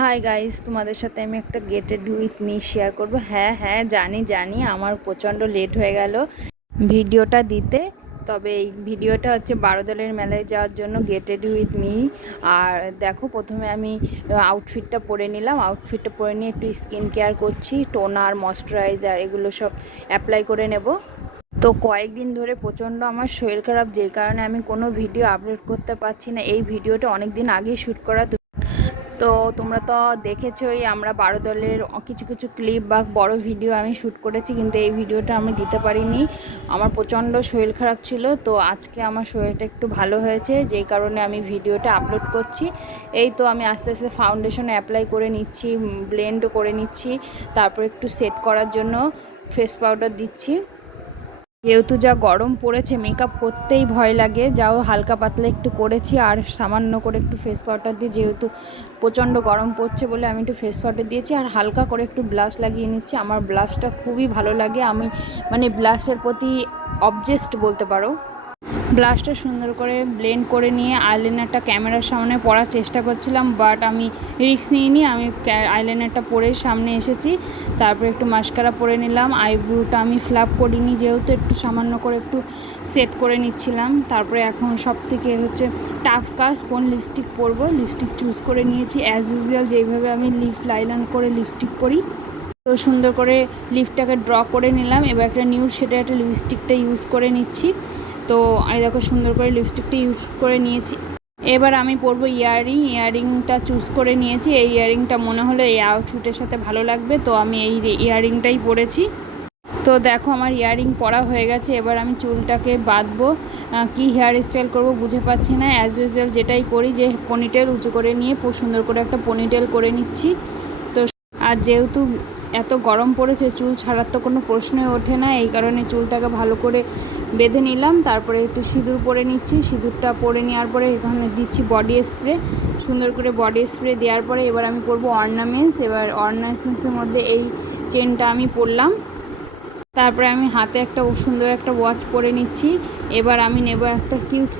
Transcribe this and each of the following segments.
Hi guys, তোমাদের সাথে আমি একটা গেটেড উইথ মি শেয়ার করব। হ্যাঁ জানি আমার প্রচণ্ড লেট হয়ে গেল ভিডিওটা দিতে। তবে এই ভিডিওটা হচ্ছে বারোদলের মেলায় যাওয়ার জন্য গেটেড উইথ মি। আর দেখো, প্রথমে আমি আউটফিটটা পরে নিলাম। আউটফিটটা পরে নিয়ে একটু স্কিন কেয়ার করছি, টোনার, ময়শ্চারাইজার এগুলো সব অ্যাপ্লাই করে নেব। তো কয়েকদিন ধরে প্রচণ্ড আমার শরীর খারাপ, যেই কারণে আমি কোনো ভিডিও আপলোড করতে পারছি না। এই ভিডিওটা অনেক দিন আগেই শ্যুট করা। তো তোমরা তো দেখেছোই, আমরা বারোদলের কিছু কিছু ক্লিপ বা বড় ভিডিও আমি শ্যুট করেছি, কিন্তু এই ভিডিওটা আমি দিতে পারিনি। আমার প্রচণ্ড শরীর খারাপ ছিল। তো আজকে আমার শরীরটা একটু ভালো হয়েছে, যেই কারণে আমি ভিডিওটা আপলোড করছি। এই তো আমি আস্তে আস্তে ফাউন্ডেশন অ্যাপ্লাই করে নিচ্ছি, ব্লেন্ডও করে নিচ্ছি, তারপর একটু সেট করার জন্য ফেস পাউডার দিচ্ছি। যেহেতু যা গরম পড়েছে, মেকআপ করতেই ভয় লাগে। যাও হালকা পাতলা একটু করেছি, আর সামান্য করে একটু ফেস পাউডার দিয়ে, যেহেতু প্রচণ্ড গরম পড়ছে বলে আমি একটু ফেস পাউডার দিয়েছি, আর হালকা করে একটু ব্লাশ লাগিয়ে নিচ্ছি। আমার ব্লাশটা খুবই ভালো লাগে, আমি মানে ব্লাশের প্রতি অবজেস্ট বলতে পারো। ব্লাশটা সুন্দর করে ব্লেন্ড করে নিয়ে আইলাইনারটা ক্যামেরার সামনে পরার চেষ্টা করছিলাম, বাট আমি রিস্ক নিইনি। আমি আইলাইনারটা পরে সামনে এসেছি। তারপর একটু মাস্কারা পরে নিলাম। আইব্রোটা আমি ফ্ল্যাপ করিনি, যেহেতু একটু সামান্য করে একটু সেট করে নিচ্ছিলাম। তারপরে এখন সব থেকে হচ্ছে টাফ কাজ, কোন লিপস্টিক পরবো। লিপস্টিক চুজ করে নিয়েছি অ্যাজ ইউজুয়াল, যেইভাবে আমি লিপ লাইলাইন করে লিপস্টিক পরি। তো সুন্দর করে লিপটাকে ড্র করে নিলাম। এবার একটা নিউড শেডের একটা লিপস্টিকটা ইউজ করে নিচ্ছি। তো আমি দেখো সুন্দর করে লিপস্টিকটা ইউজ করে নিয়েছি। এবার আমি পরবো ইয়াররিংটা চুজ করে নিয়েছি। এই ইয়াররিংটা মনে হলো এই আউটফিটের সাথে ভালো লাগবে, তো আমি এই ইয়াররিংটাই পরেছি। তো দেখো আমার ইয়াররিং পরা হয়ে গেছে। এবার আমি চুলটাকে বাঁধবো, কি হেয়ার স্টাইল করবো বুঝে পাচ্ছি না। অ্যাজ ইউজুয়াল যেটাই করি, যে পনিটেল উঁচু করে নিয়ে সুন্দর করে একটা পনিটেল করে নিচ্ছি। তো আর যেহেতু এত গরম পড়েছে, চুল ছাড়ার তো কোনো প্রশ্নই ওঠে না, এই কারণে চুলটাকে ভালো করে বেঁধে নিলাম। তারপরে একটু সিঁদুর পরে নিচ্ছি। সিঁদুরটা পরে নেওয়ার পরে এখানে দিচ্ছি বডি স্প্রে। সুন্দর করে বডি স্প্রে দেওয়ার পরে এবার আমি পরবো অর্নামেন্টস। এবার অর্নামেন্টসের মধ্যে এই চেনটা আমি পরলাম। তারপরে আমি হাতে একটা সুন্দর একটা ওয়াচ পরে নিচ্ছি। এবার আমি নেব একটা কিউট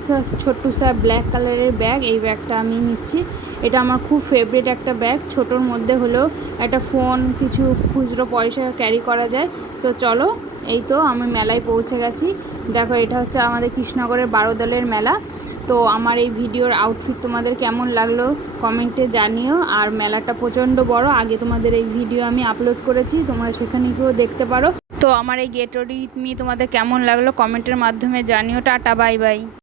ছোট্ট ব্ল্যাক কালারের ব্যাগ। এই ব্যাগটা আমি নিচ্ছি। এটা আমার খুব ফেভারিট একটা ব্যাগ। ছোটোর মধ্যে হলেও একটা ফোন, কিছু খুচরো পয়সা ক্যারি করা যায়। তো চলো, এই তো আমি মেলায় পৌঁছে গেছি। দেখো, এটা হচ্ছে আমাদের কৃষ্ণনগরের বারোদলের মেলা। তো আমার এই ভিডিওর আউটফিট তোমাদের কেমন লাগলো কমেন্টে জানিও। আর মেলাটা প্রচণ্ড বড়, আগে তোমাদের এই ভিডিও আমি আপলোড করেছি, তোমরা সেখানে গিয়েও দেখতে পারো। তো আমার এই গেট রেডি উইথ মি তোমাদের কেমন লাগলো কমেন্টের মাধ্যমে জানিও। Tata, bye bye.